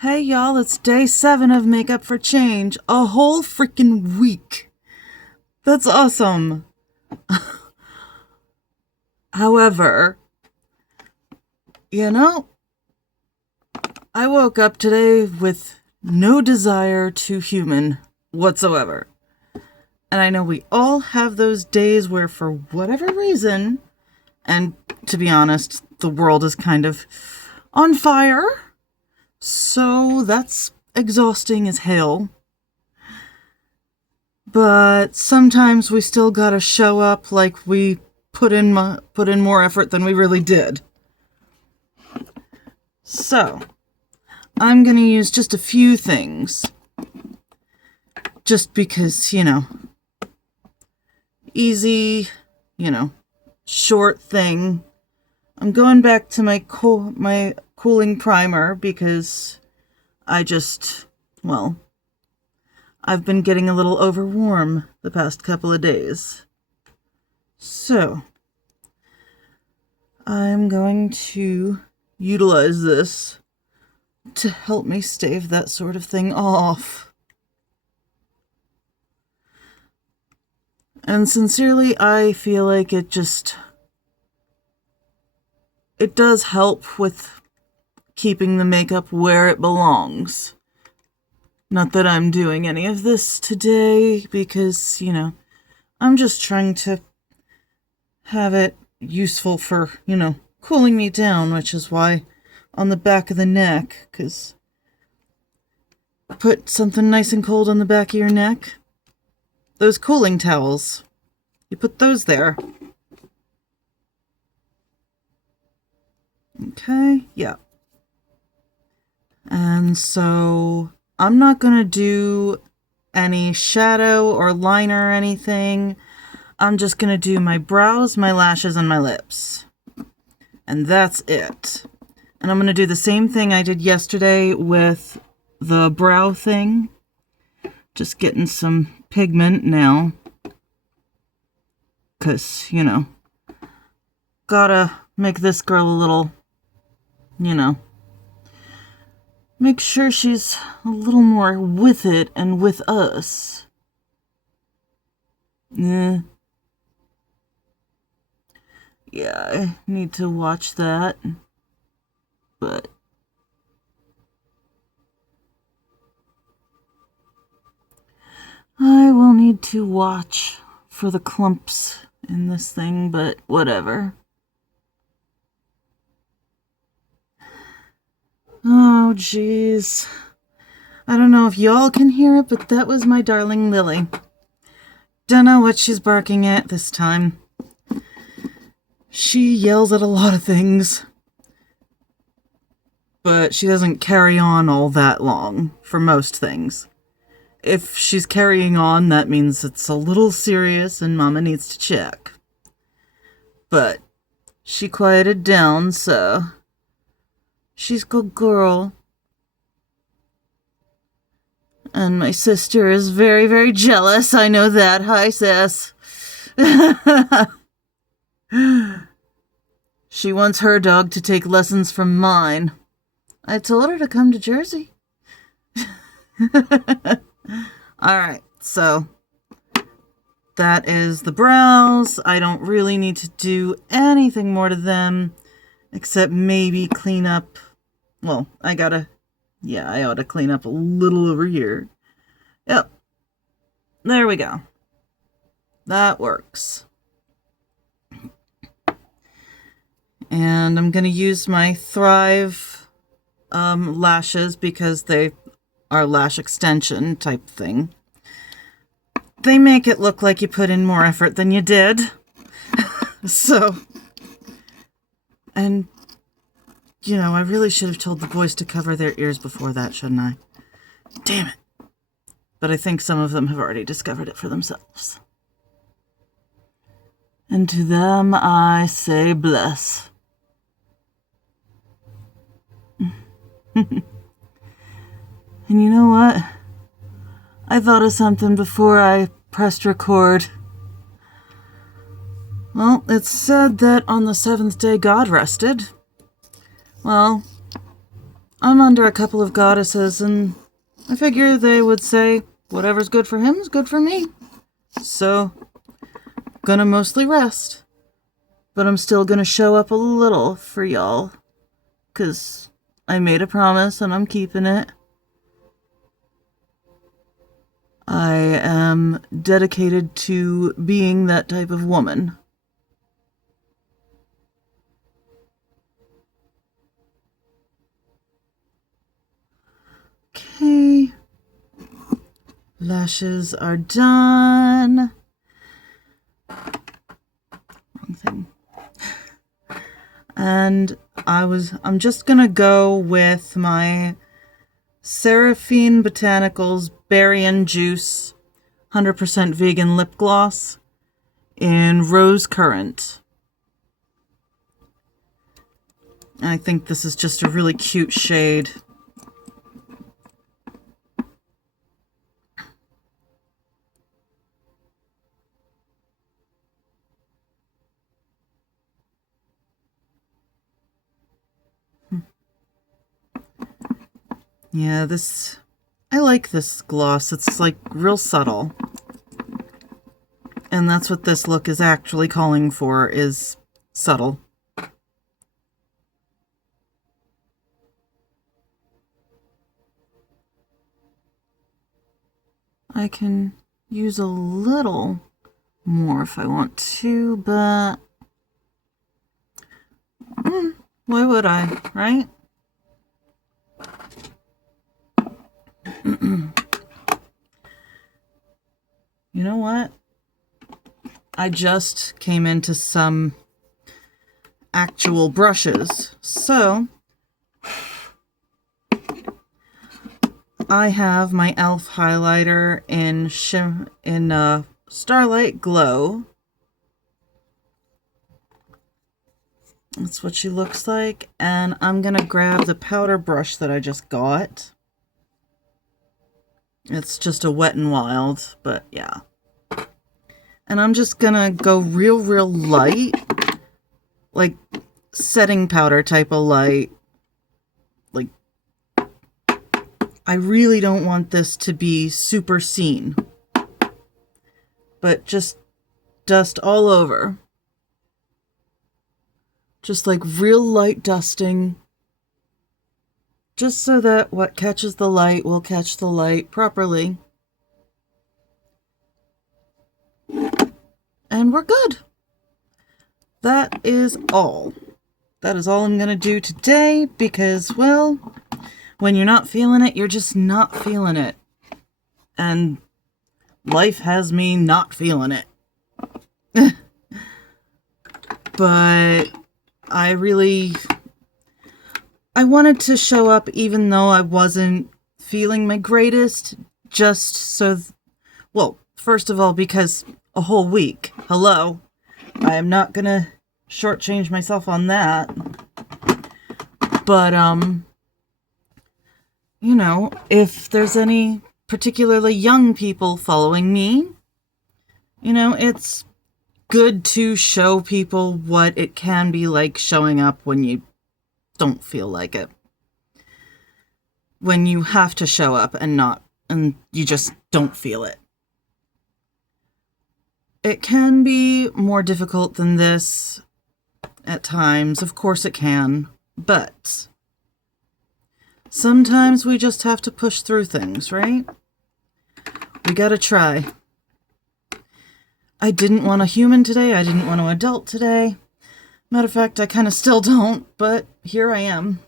Hey y'all, it's day 7 of Makeup for Change. A whole freaking week. That's awesome. However, you know, I woke up today with no desire to human whatsoever. And I know we all have those days where, for whatever reason, and to be honest, the world is kind of on fire. So that's exhausting as hell. But sometimes we still gotta show up like we put in more effort than we really did. So, I'm gonna use just a few things. Just because, easy, short thing. I'm going back to my cooling primer because I've been getting a little overwarm the past couple of days. So, I'm going to utilize this to help me stave that sort of thing off. And sincerely, I feel like it does help with keeping the makeup where it belongs. Not that I'm doing any of this today because, I'm just trying to have it useful for, cooling me down, which is why on the back of the neck, because put something nice and cold on the back of your neck. Those cooling towels, you put those there. Okay, yeah. And so I'm not gonna do any shadow or liner or anything. I'm just gonna do my brows, my lashes, and my lips. And that's it. And I'm gonna do the same thing I did yesterday with the brow thing. Just getting some pigment now. 'Cause, gotta make this girl a little, make sure she's a little more with it and with us. Yeah, I need to watch that. But I will need to watch for the clumps in this thing, but whatever. Oh, jeez. I don't know if y'all can hear it, but that was my darling Lily. Don't know what she's barking at this time. She yells at a lot of things, but she doesn't carry on all that long for most things. If she's carrying on, that means it's a little serious and Mama needs to check. But she quieted down, so she's a good girl. And my sister is very, very jealous. I know that. Hi, sis. She wants her dog to take lessons from mine. I told her to come to Jersey. Alright, so that is the brows. I don't really need to do anything more to them except maybe clean up. Well, I ought to clean up a little over here. Yep. There we go. That works. And I'm going to use my Thrive lashes because they are lash extension type thing. They make it look like you put in more effort than you did. So, and, I really should have told the boys to cover their ears before that, shouldn't I? Damn it. But I think some of them have already discovered it for themselves. And to them I say bless. And you know what? I thought of something before I pressed record. Well, it's said that on the 7th day God rested. Well, I'm under a couple of goddesses, and I figure they would say whatever's good for him is good for me. So, gonna mostly rest. But I'm still gonna show up a little for y'all. 'Cause I made a promise and I'm keeping it. I am dedicated to being that type of woman. Okay. Lashes are done. Wrong thing. And I'm just gonna go with my Seraphine Botanicals Berry and Juice 100% vegan lip gloss in Rose Currant. I think this is just a really cute shade. Yeah, I like this gloss. It's like real subtle. And that's what this look is actually calling for, is subtle. I can use a little more if I want to, but why would I, right? You know what? I just came into some actual brushes. So, I have my e.l.f. highlighter in Starlight Glow. That's what she looks like. And I'm going to grab the powder brush that I just got. It's just a Wet n Wild, but yeah. And I'm just gonna go real light, like setting powder type of light. Like, I really don't want this to be super seen, but just dust all over. Just like real light dusting. Just so that what catches the light will catch the light properly. And we're good. That is all. That is all I'm going to do today because, well, when you're not feeling it, you're just not feeling it. And life has me not feeling it. But I wanted to show up even though I wasn't feeling my greatest, just so, well, first of all, because a whole week, hello, I am not gonna shortchange myself on that, but, you know, if there's any particularly young people following me, you know, it's good to show people what it can be like showing up when you don't feel like it. When you have to show up and you just don't feel it. It can be more difficult than this at times. Of course it can. But sometimes we just have to push through things, right? We gotta try. I didn't want a human today. I didn't want an adult today. Matter of fact, I kind of still don't, but here I am.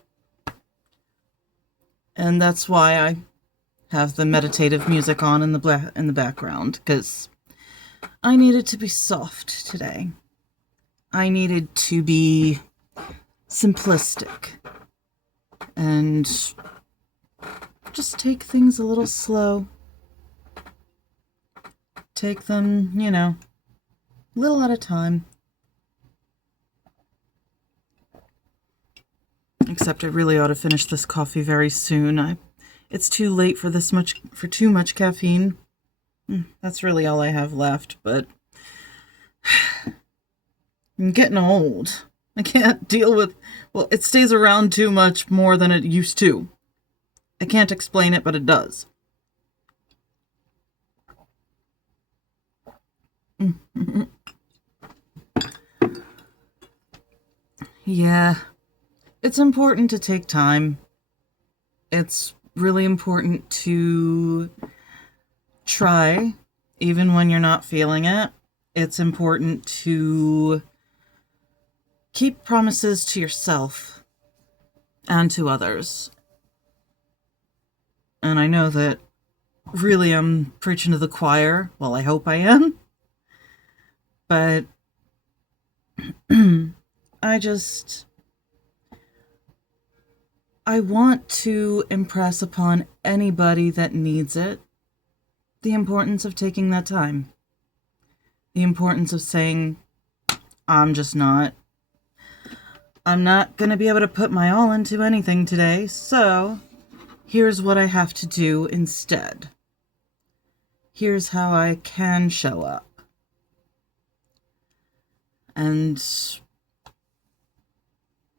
And that's why I have the meditative music on in the background, because I needed to be soft today. I needed to be simplistic and just take things a little slow. Take them, you know, a little at a time. Except I really ought to finish this coffee very soon. It's too late for too much caffeine. That's really all I have left, but I'm getting old. I can't deal with, well, it stays around too much more than it used to. I can't explain it, but it does. Yeah, it's important to take time. It's really important to try, even when you're not feeling it. It's important to keep promises to yourself and to others. And I know that really I'm preaching to the choir. Well, I hope I am. But I want to impress upon anybody that needs it the importance of taking that time. The importance of saying, I'm not going to be able to put my all into anything today, so here's what I have to do instead. Here's how I can show up. And,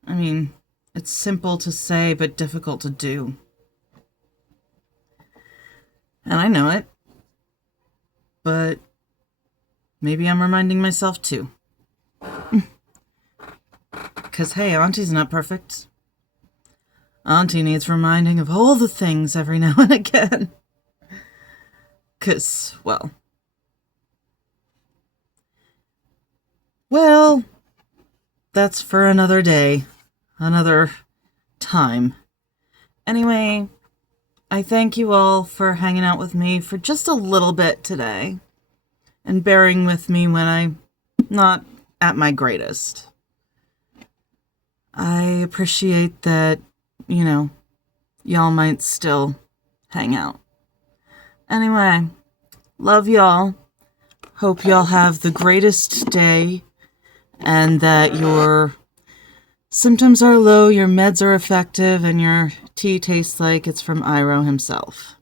I mean, it's simple to say, but difficult to do. And I know it. But maybe I'm reminding myself too. Because, hey, Auntie's not perfect. Auntie needs reminding of all the things every now and again. Because, well, that's for another day, another time. Anyway, I thank you all for hanging out with me for just a little bit today and bearing with me when I'm not at my greatest. I appreciate that, y'all might still hang out. Anyway, love y'all. Hope y'all have the greatest day and that your symptoms are low, your meds are effective, and your tea tastes like it's from Iroh himself.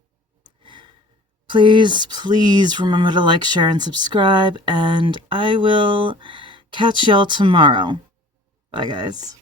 Please, please remember to like, share, and subscribe, and I will catch y'all tomorrow. Bye, guys.